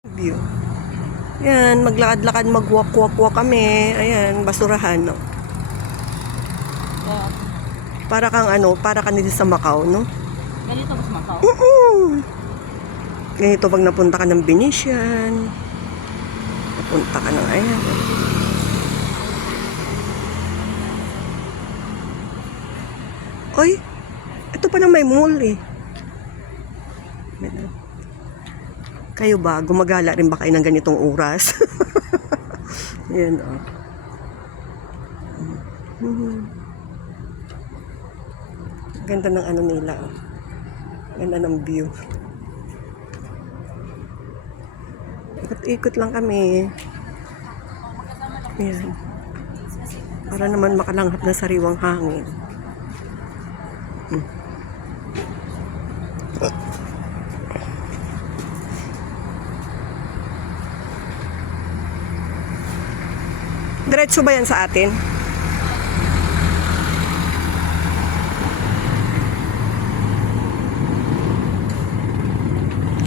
View. Yan, maglakad-lakad, magwalk-walk kami. Ayan, basurahan, no? Yeah. Para kang para ka nila sa Macau, no? Ganito ba sa Macau? Ganito pag napunta ka ng Venetian. Napunta ka ng ayan. Oy, ito pa na may mall eh. Kayo ba, gumagala rin ba kayo ng ganitong oras? Yan, oh. Ganda ng nila, oh. Ganda ng view. Ikot-ikot lang kami. Yan. Para naman makalanghap ng sariwang hangin. Diretso ba yan sa atin?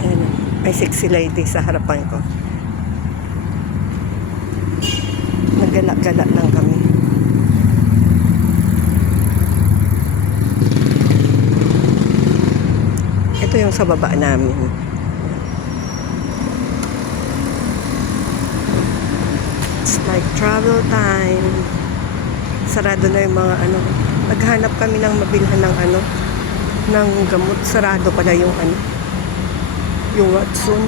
Ayan, may sexy lady sa harapan ko. Naggala-gala lang kami. Ito yung sa baba namin. It's like travel time. Sarado na yung mga naghanap kami ng mabilhan ng ng gamot. Sarado pala yung yung Watson.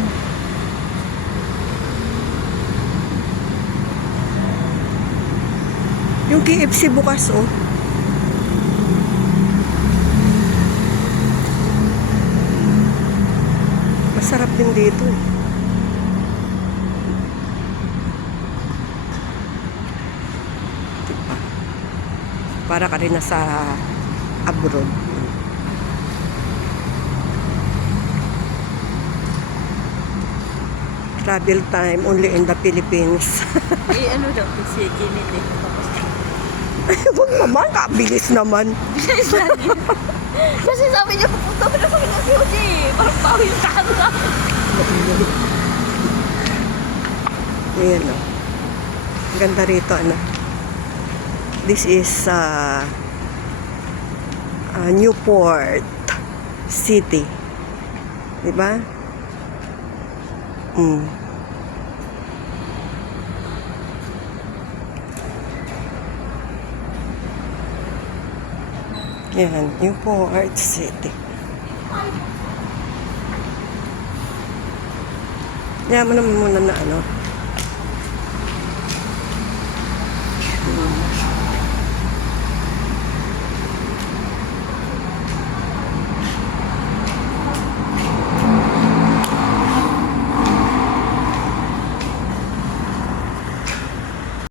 Yung KFC bukas, oh. Masarap din dito, eh. Para ka rin nasa abroad. Travel time only in the Philippines. Ano daw? Si Kinit eh. Huwag naman, kabilis naman. Kasi sabi niya, pupunta mo na kami ng beauty. Parang bawi yung kanta. Ayan, oh. Ganda rito, This is Newport City. Diba? Yan, Newport City. Yan mo naman muna na